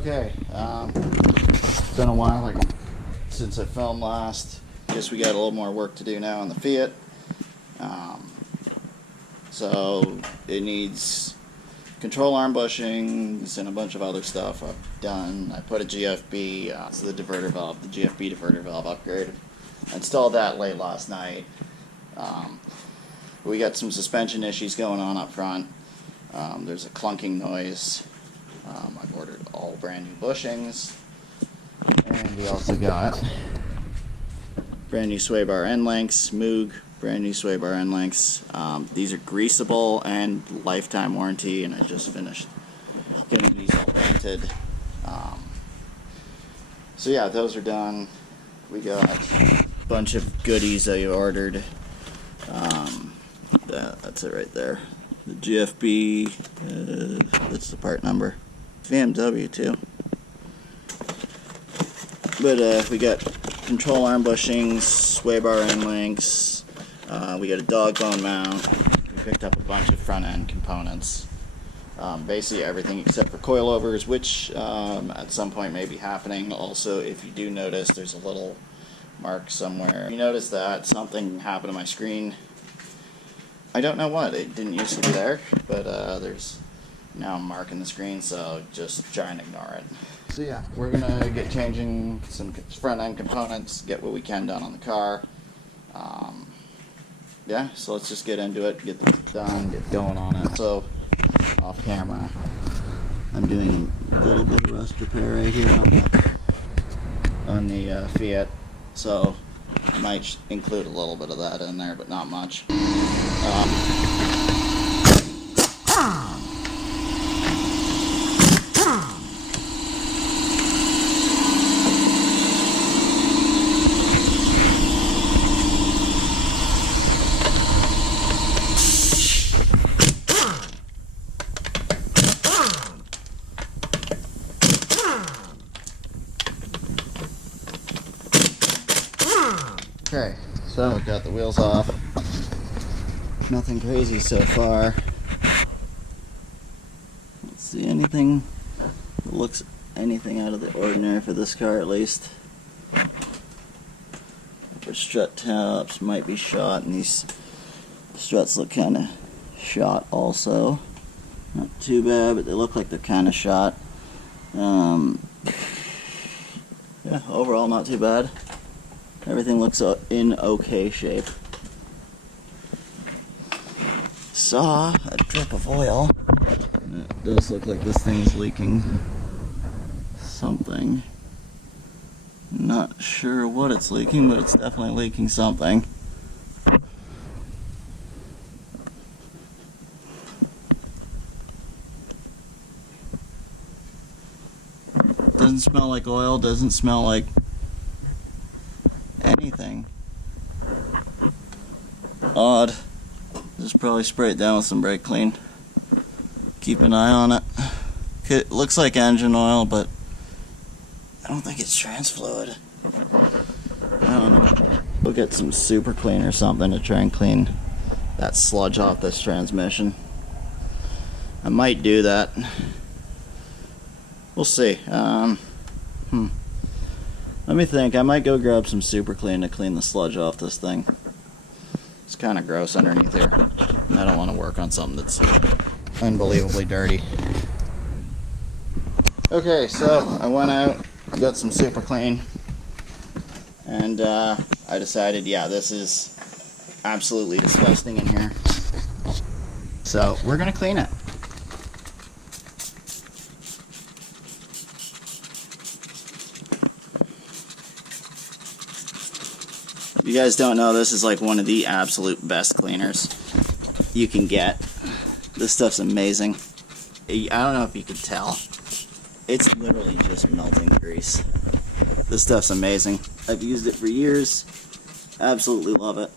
Okay, it's been a while since I filmed last. Guess we got a little more work to do now on the Fiat. So it needs control arm bushings and a bunch of other stuff I've done. I put a GFB, it's the diverter valve, the GFB diverter valve upgrade. I installed that late last night. We got some suspension issues going on up front. There's a clunking noise. I've ordered all brand new bushings, and we also got brand new sway bar end lengths, Moog, brand new sway bar end lengths. These are greasable and lifetime warranty, and I just finished getting these all painted. So yeah, those are done. We got a bunch of goodies I ordered. That's it right there. The GFB, that's the part number. BMW too. But we got control arm bushings, sway bar end lengths. We got a dog bone mount. We picked up a bunch of front end components. Basically everything except for coilovers, which at some point may be happening. Also, if you do notice, there's a little mark somewhere. If you notice that something happened to my screen. I don't know what. It didn't used to be there, but there's now a mark in the screen, so just try and ignore it. So yeah, we're gonna get changing some front end components, get what we can done on the car. Yeah, so let's just get into it, get this done, get going on it. So, off camera, I'm doing a little bit of rust repair right here on the Fiat. So I might include a little bit of that in there, but not much. Okay, so I've got the wheels off. Nothing crazy so far. Don't see anything that looks anything out of the ordinary for this car, at least. Upper strut tops might be shot, and these struts look kind of shot also. Not too bad, but they look like they're kind of shot. Yeah, overall not too bad. Everything looks in okay shape. Saw a drip of oil. It does look like this thing's leaking something. Not sure what it's leaking, but it's definitely leaking something. Doesn't smell like oil, doesn't smell like anything. Odd. Just probably spray it down with some brake clean. Keep an eye on it. It looks like engine oil, but I don't think it's trans fluid. I don't know. We'll get some super clean or something to try and clean that sludge off this transmission. I might do that. We'll see. Let me think. I might go grab some super clean to clean the sludge off this thing. It's kind of gross underneath here. I don't want to work on something that's unbelievably dirty. Okay, so I went out, got some super clean, and I decided, yeah, this is absolutely disgusting in here. So we're gonna clean it. If you guys don't know, this is like one of the absolute best cleaners you can get. This stuff's amazing. I don't know if you can tell. It's literally just melting grease. This stuff's amazing. I've used it for years. Absolutely love it.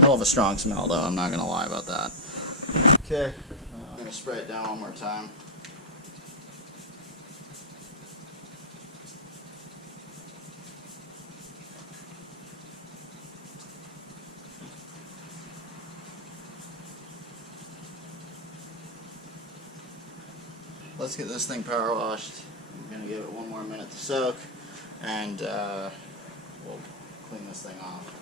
Hell of a strong smell though, I'm not gonna lie about that. Okay, I'm gonna spray it down one more time. let's get this thing power washed. I'm gonna give it one more minute to soak, and we'll clean this thing off.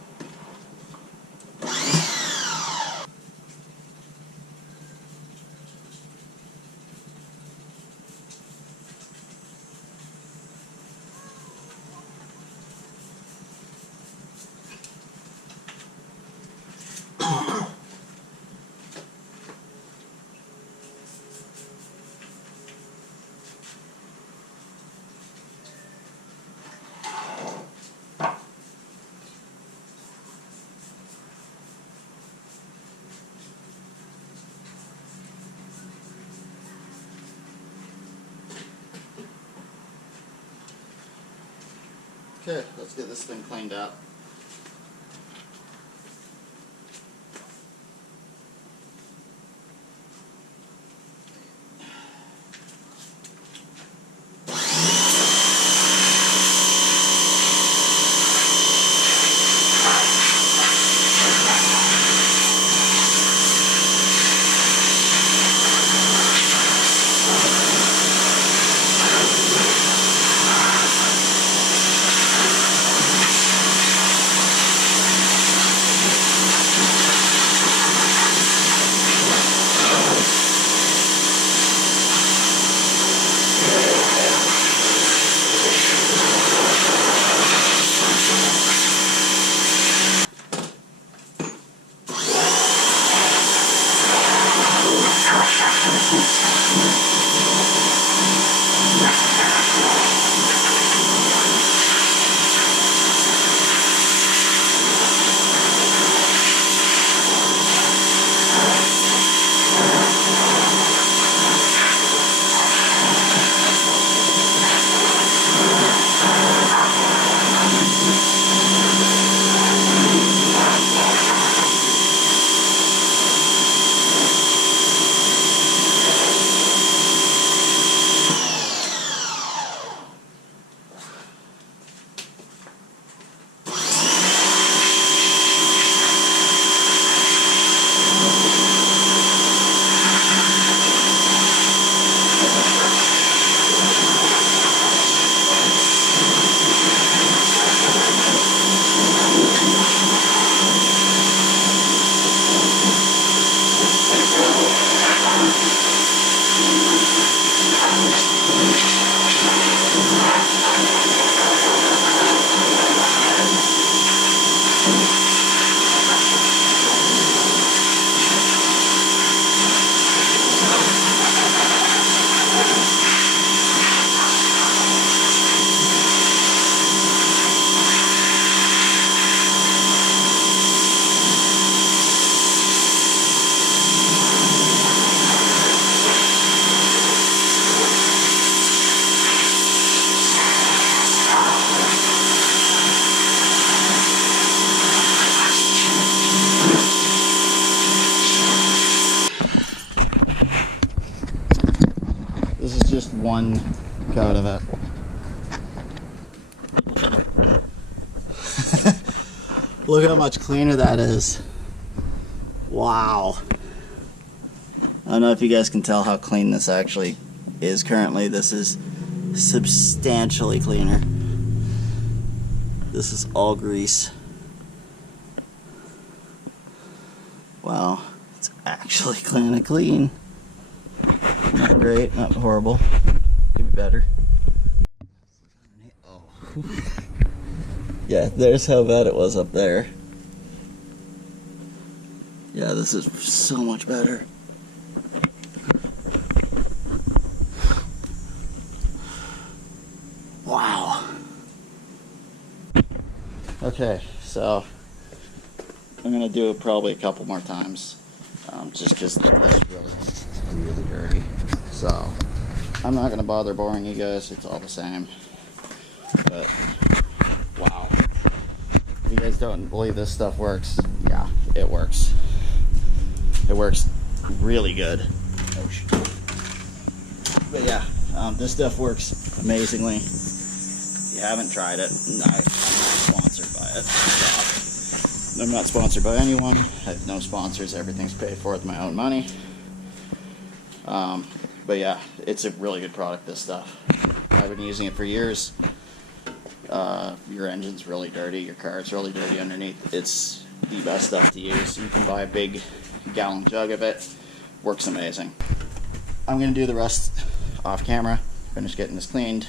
Okay, let's get this thing cleaned up. This is just one coat of it. Look how much cleaner that is. Wow. I don't know if you guys can tell how clean this actually is currently. This is substantially cleaner. This is all grease. Wow, it's actually kind of clean. Not great, not horrible. Could be better. Oh. Yeah, there's how bad it was up there. Yeah, this is so much better. Wow. Okay, so I'm gonna do it probably a couple more times, just because this is really dirty. So I'm not gonna bother boring you guys. It's all the same. But wow, if you guys don't believe this stuff works, yeah, it works. It works really good. Oh shit. But yeah, this stuff works amazingly. If you haven't tried it, I'm not sponsored by it. So, I'm not sponsored by anyone. I have no sponsors. Everything's paid for with my own money. But yeah, it's a really good product, this stuff. I've been using it for years. Your engine's really dirty, your car's really dirty underneath. It's the best stuff to use. You can buy a big gallon jug of it. Works amazing. I'm going to do the rest off camera. Finish getting this cleaned.